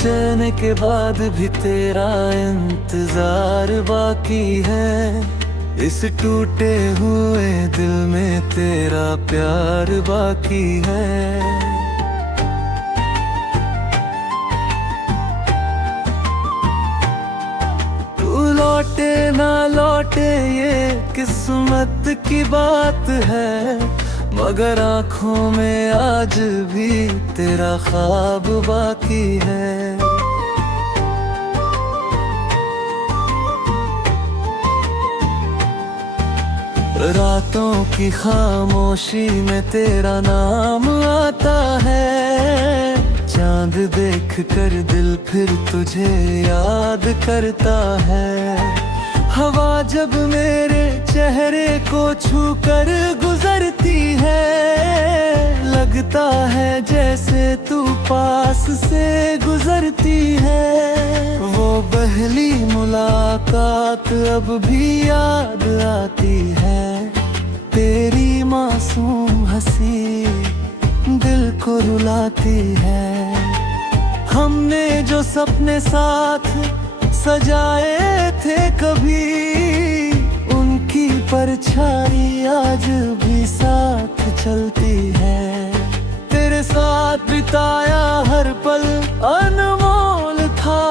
चैन के बाद भी तेरा इंतजार बाकी है। इस टूटे हुए दिल में तेरा प्यार बाकी है। लौटे ना लौटे ये किस्मत की बात है, मगर आँखों में आज भी तेरा ख्वाब बाकी है। रातों की खामोशी में तेरा नाम आता है। चांद देख कर दिल फिर तुझे याद करता है। हवा जब मेरे चेहरे को छू कर गुजरती है, लगता है जैसे तू पास से गुजरती है। वो पहली मुलाकात अब भी याद आती है। तेरी मासूम हंसी दिल को रुलाती है। हमने जो सपने साथ सजाए थे कभी, उनकी परछाई आज भी साथ चलती है। तेरे साथ बिताया हर पल अनमोल था।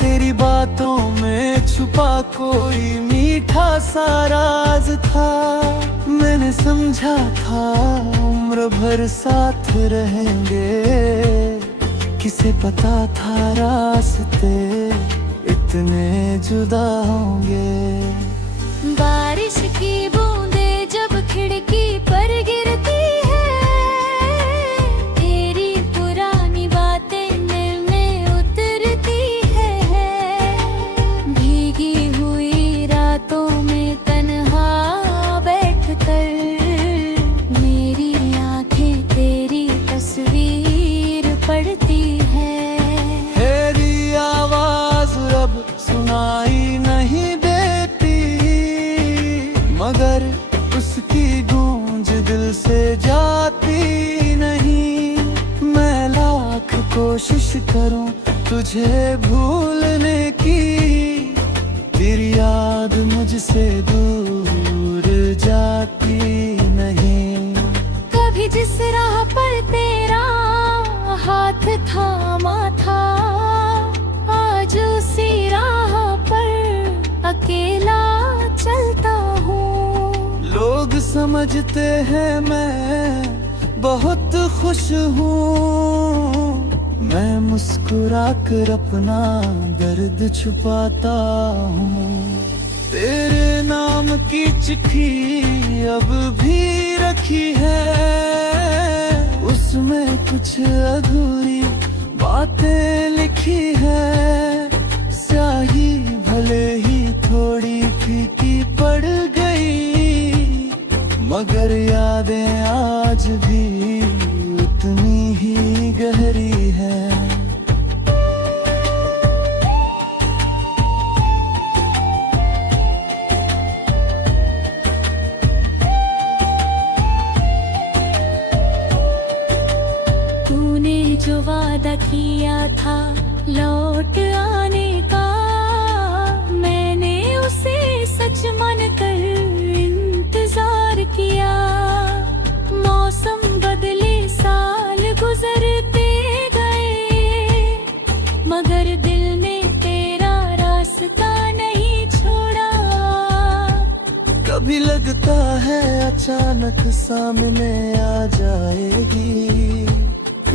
तेरी बातों में छुपा कोई मीठा सा राज था। मैंने समझा था उम्र भर साथ रहेंगे, किसे पता था रास्ते इतने जुदा होंगे। बारिश की बूंदें जब खिड़की पर गिरती है, तेरी पुरानी बातें दिल में उतरती है। भीगी हुई रातों में तन्हा बैठकर मेरी आंखें तेरी तस्वीर पढ़ती है। तेरी आवाज अब सुनाई नहीं देती, मगर उसकी गूंज दिल से जाती नहीं। मैं लाख कोशिश करूं तुझे भूलने की, तेरी याद मुझसे दूर जाती नहीं। कभी जिस राह पर तेरा हाथ थामा था, आज उसी राह पर अकेला चलता हूँ। लोग समझते हैं मैं बहुत खुश हूँ। मैं मुस्कुरा कर अपना दर्द छुपाता हूँ। तेरे नाम की चिट्ठी अब भी रखी है, उसमें कुछ अधूरी बातें लिखी है। स्याही भले ही थोड़ी फीकी पड़ गई, मगर यादें आज भी उतनी ही गहरी है। तूने जो वादा किया था लौट आने का, मैंने उसे सच मानकर इंतजार किया। मौसम बदले साल गुजरते गए, मगर दिल ने तेरा रास्ता नहीं छोड़ा। कभी लगता है अचानक सामने आ जाएगी,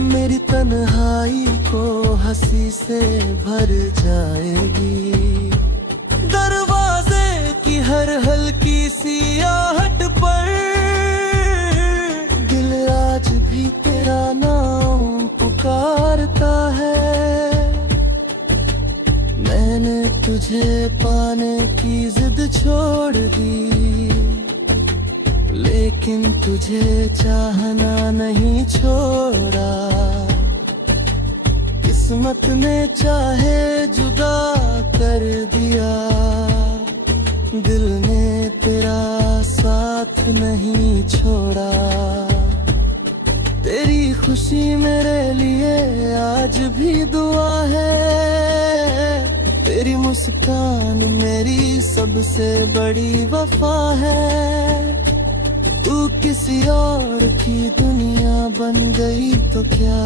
मेरी तन्हाई को हंसी से भर जाएगी। दरवाजे की हर हल्की सी आहट पर दिल आज भी तेरा नाम पुकारता है। मैंने तुझे पाने की जिद छोड़ दी, लेकिन तुझे चाहना नहीं छोड़ा। किस्मत ने चाहे जुदा कर दिया, दिल ने तेरा साथ नहीं छोड़ा। तेरी खुशी मेरे लिए आज भी दुआ है, तेरी मुस्कान मेरी सबसे बड़ी वफा है। तू किसी और की दुनिया बन गई तो क्या,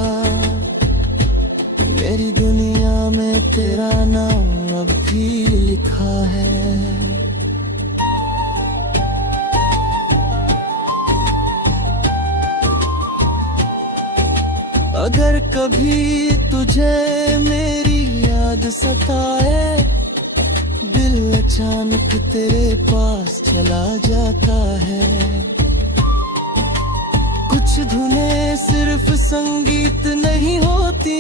मेरी दुनिया में तेरा नाम अब भी लिखा है। अगर कभी तुझे मेरी याद सताए, दिल अचानक तेरे पास चला जाता है। कुछ धुनें सिर्फ संगीत नहीं होती,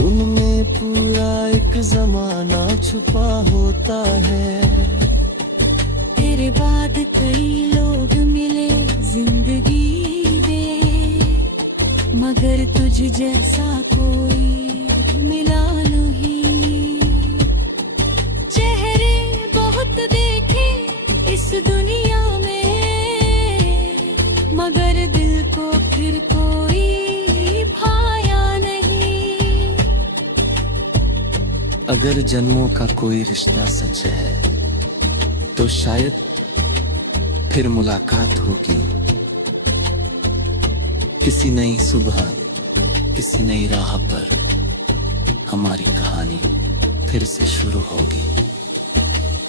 उनमें पूरा एक जमाना छुपा होता है। तेरे बाद कई लोग मिले जिंदगी में, मगर तुझ जैसा कोई मिला नहीं। चेहरे बहुत देखे इस दुनिया में, मगर दिल को फिर कोई भाया नहीं। अगर जन्मों का कोई रिश्ता सच है तो शायद फिर मुलाकात होगी। किसी नई सुबह, किसी नई राह पर हमारी कहानी फिर से शुरू होगी।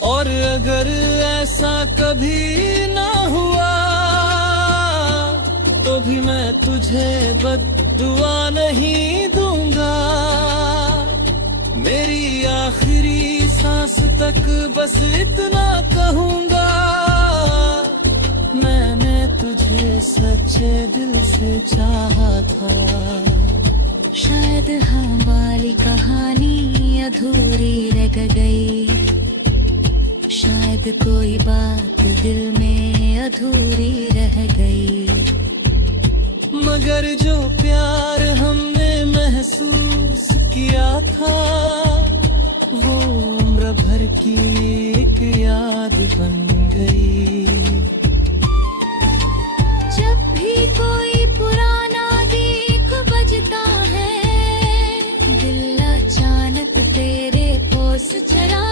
और अगर ऐसा कभी ना हुआ तो भी मैं तुझे बद्दुआ नहीं दूंगा। मेरी आखिरी सांस तक बस इतना कहूंगा, मैंने तुझे सच्चे दिल से चाहा था। शायद हमारी कहानी अधूरी रह गई, शायद कोई बात दिल में अधूरी रह गई। मगर जो प्यार हमने महसूस किया था, वो उम्र भर की एक याद बन गई। जब भी कोई पुराना गीत बजता है, दिल अचानक तेरे पास चला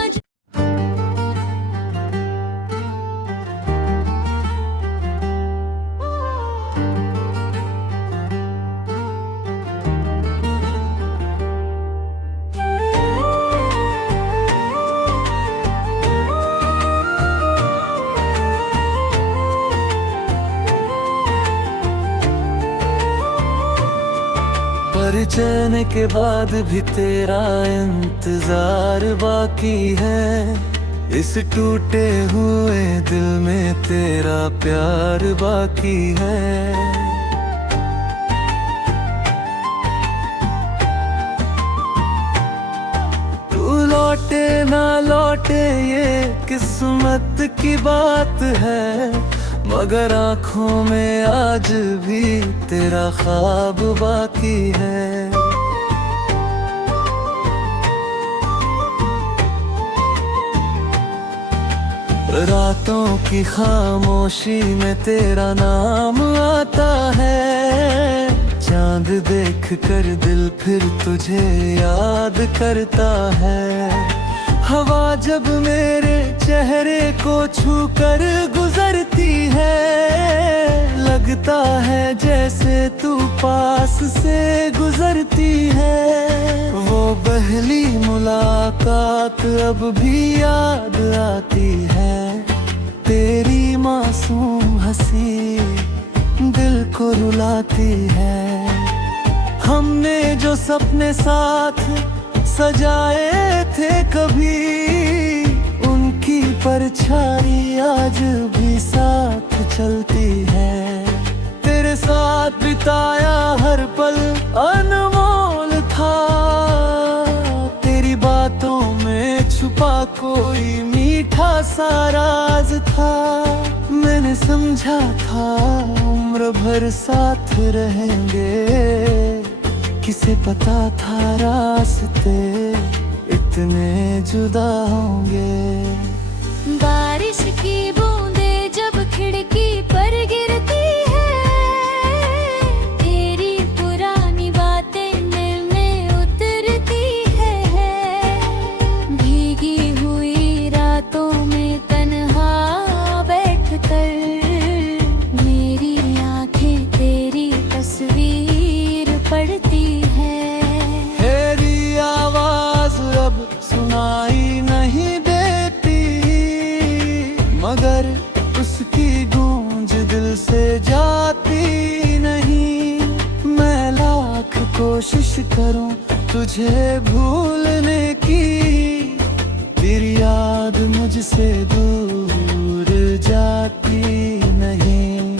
परिचय के बाद भी तेरा इंतजार बाकी है। इस टूटे हुए दिल में तेरा प्यार बाकी है। तू लौटे ना लौटे ये किस्मत की बात है, मगर आँखों में आज भी तेरा ख्वाब बाकी है। रातों की खामोशी में तेरा नाम आता है। चांद देख कर दिल फिर तुझे याद करता है। हवा जब मेरे चेहरे को छू कर गुजरती है, लगता है जैसे तू पास से गुजरती है। वो पहली मुलाकात अब भी याद आती है। तेरी मासूम हंसी दिल को रुलाती है। हमने जो सपने साथ सजाए थे कभी, उनकी परछाई आज भी साथ चलती है। तेरे साथ बिताया हर पल अनमोल था। तेरी बातों में छुपा कोई मीठा सा राज था। मैंने समझा था उम्र भर साथ रहेंगे, किसे पता था रास्ते इतने जुदा होंगे। बारिश की बूंदें जब खिड़की पर गिरती है, तुझे भूलने की, तेरी याद मुझसे दूर जाती नहीं।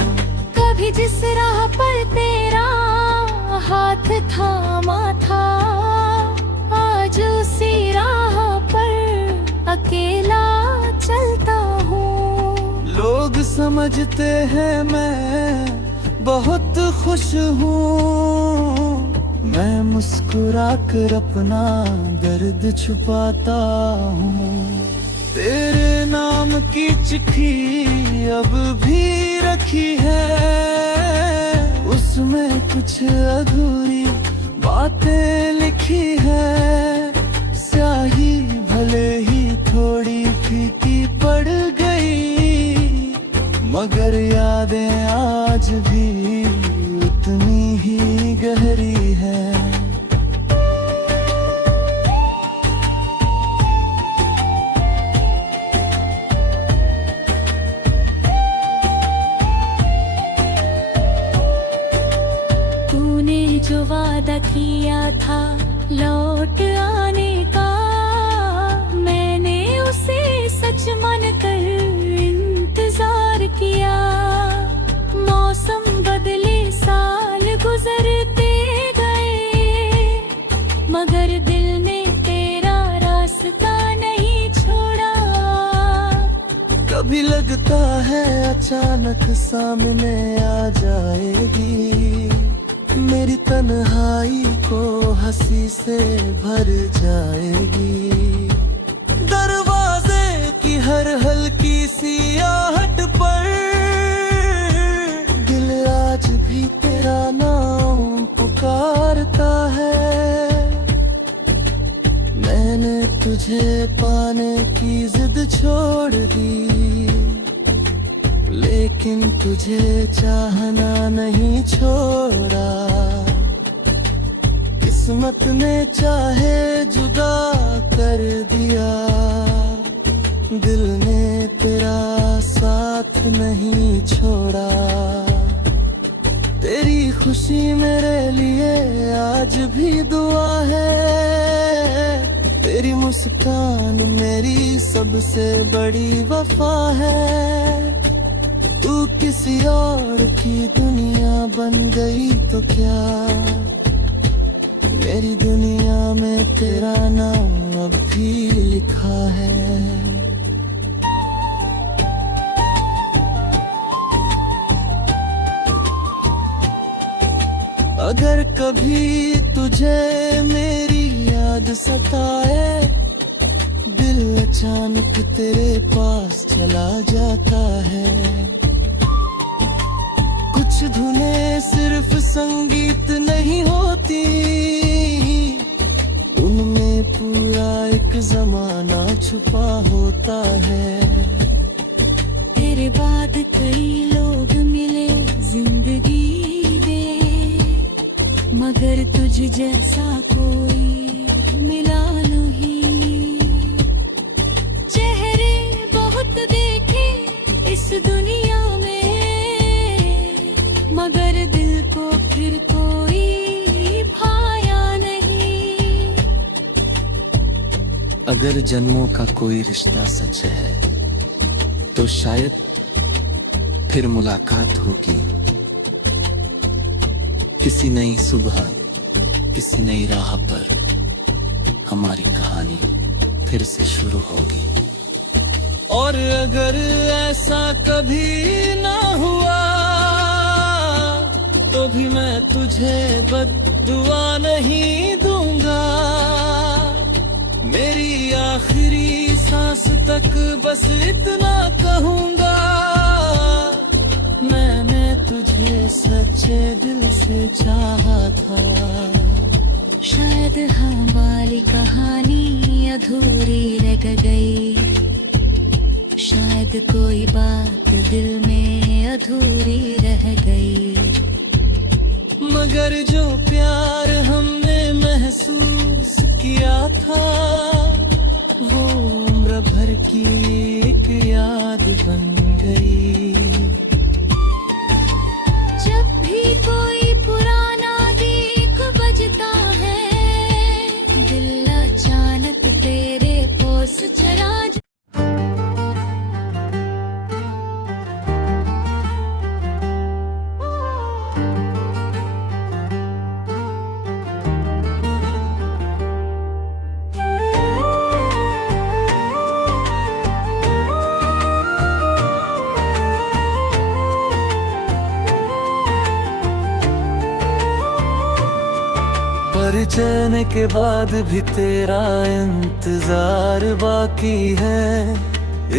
कभी जिस राह पर तेरा हाथ थामा था, आज उसी राह पर अकेला चलता हूँ। लोग समझते हैं मैं बहुत खुश हूँ, मैं मुस्कुरा कर अपना दर्द छुपाता हूँ। तेरे नाम की चिट्ठी अब भी रखी है, उसमें कुछ अधूरी बातें लिखी है। स्याही भले ही थोड़ी फीकी पड़ गई, मगर यादें आज भी उतनी ही गहरी है। तूने जो वादा किया था लौट आने का, मैंने उसे सच मानकर इंतजार किया। मौसम बदले, साल गुजरते गए, मगर दिल ने तेरा रास्ता नहीं छोड़ा। कभी लगता है अचानक सामने आ जाएगी, मेरी तन्हाई को हंसी से भर जाएगी। दरवाजे की हर हल्की सी आहट पर दिल आज भी तेरा नाम पुकारता है। मैंने तुझे पाने की जिद छोड़ दी, लेकिन तुझे चाहना नहीं छोड़ा। किस्मत ने चाहे जुदा कर दिया, दिल ने तेरा साथ नहीं छोड़ा। तेरी खुशी मेरे लिए आज भी दुआ है, तेरी मुस्कान मेरी सबसे बड़ी वफा है। तू किसी और की दुनिया बन गई तो क्या, मेरी दुनिया में तेरा नाम अब भी लिखा है। अगर कभी तुझे मेरी याद सताए, दिल अचानक तेरे पास चला जाता है। कुछ धुनें सिर्फ संगीत नहीं होती, उनमें पूरा एक जमाना छुपा होता है। तेरे बाद कई लोग मिले जिंदगी में, मगर तुझ जैसा कोई मिला नहीं। चेहरे बहुत देखे इस दुनिया में, मगर दिल को फिर कोई भाया नहीं। अगर जन्मों का कोई रिश्ता सच है, तो शायद फिर मुलाकात होगी। किसी नई सुबह, किसी नई राह पर हमारी कहानी फिर से शुरू होगी। और अगर ऐसा कभी ना हुआ, तो भी मैं तुझे बद्दुआ नहीं दूंगा। मेरी आखिरी सांस तक बस इतना कहूंगा, मैंने तुझे सच्चे दिल से चाहा था। शायद हमारी कहानी अधूरी रह गई, शायद कोई बात दिल में अधूरी रह गई। मगर जो प्यार हमने महसूस किया था, वो उम्र भर की एक याद बन गई। जब भी कोई पुराना गीत बजता है, चैन के बाद भी तेरा इंतजार बाकी है,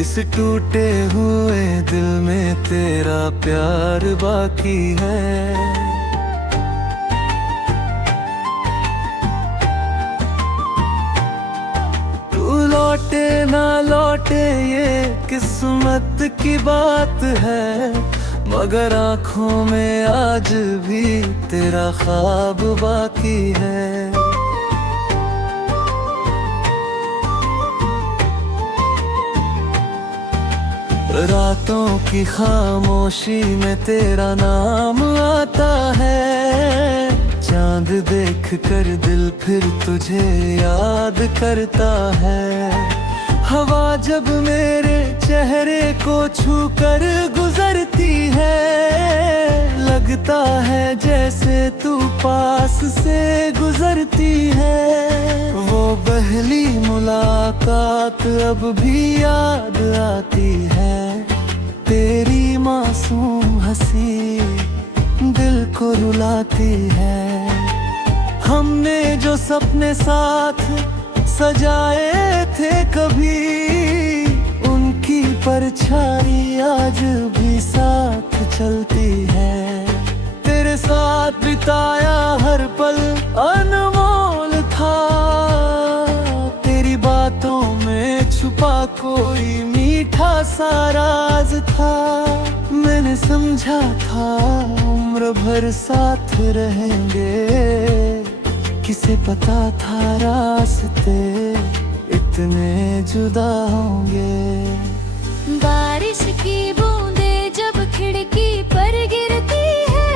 इस टूटे हुए दिल में तेरा प्यार बाकी है। लौटे ना लौटे ये किस्मत की बात है, मगर आँखों में आज भी तेरा ख्वाब बाकी है। रातों की खामोशी में तेरा नाम आता है, चांद देख कर दिल फिर तुझे याद करता है। हवा जब मेरे चेहरे को छू कर गुजरती है, लगता है जैसे तू पास से गुजरती है। वो पहली मुलाकात अब भी याद आती है, तेरी मासूम हंसी दिल को रुलाती है। हमने जो सपने साथ सजाए थे कभी, उनकी परछाई आज भी साथ चलती है। तेरे साथ बिताया हर पल अनमोल था, तेरी बातों में छुपा कोई मीठा सा राज था। मैंने समझा था उम्र भर साथ रहेंगे, किसे पता था रास्ते इतने जुदा होंगे। बारिश की बूंदें जब खिड़की पर गिरती है,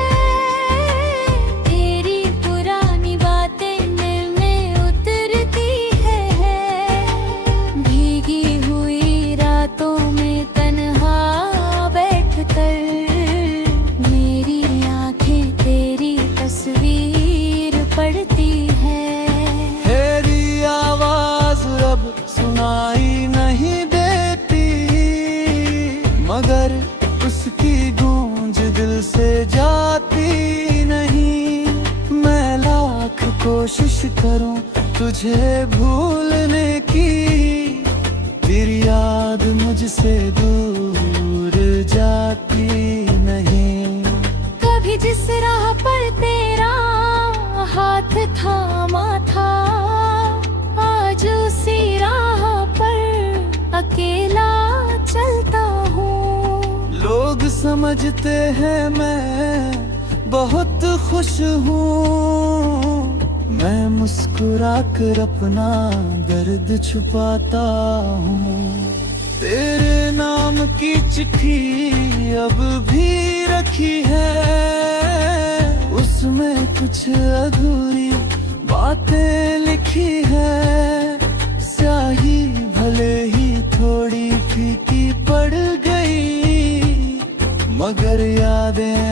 तेरी पुरानी बातें दिल में उतरती है। भीगी हुई रातों में तन्हा बैठकर मेरी आंखें तेरी तस्वीर पढ़ती है। तेरी आवाज अब सुनाई नहीं देती, मगर उसकी गूंज दिल से जाती नहीं। मैं लाख कोशिश करूं तुझे भूलने की, तेरी याद मुझसे दूर जाती नहीं। कभी जिस राह पर तेरा हाथ थामा था, आज उसी राह पर अकेला चलता हूँ। लोग समझते हैं मैं बहुत खुश हूँ, मैं मुस्कुरा कर अपना दर्द छुपाता हूँ। तेरे नाम की चिट्ठी अब भी रखी है, उसमें कुछ अधूरी बातें लिखी है। स्याही भले ही थोड़ी फीकी पड़ गई, मगर यादें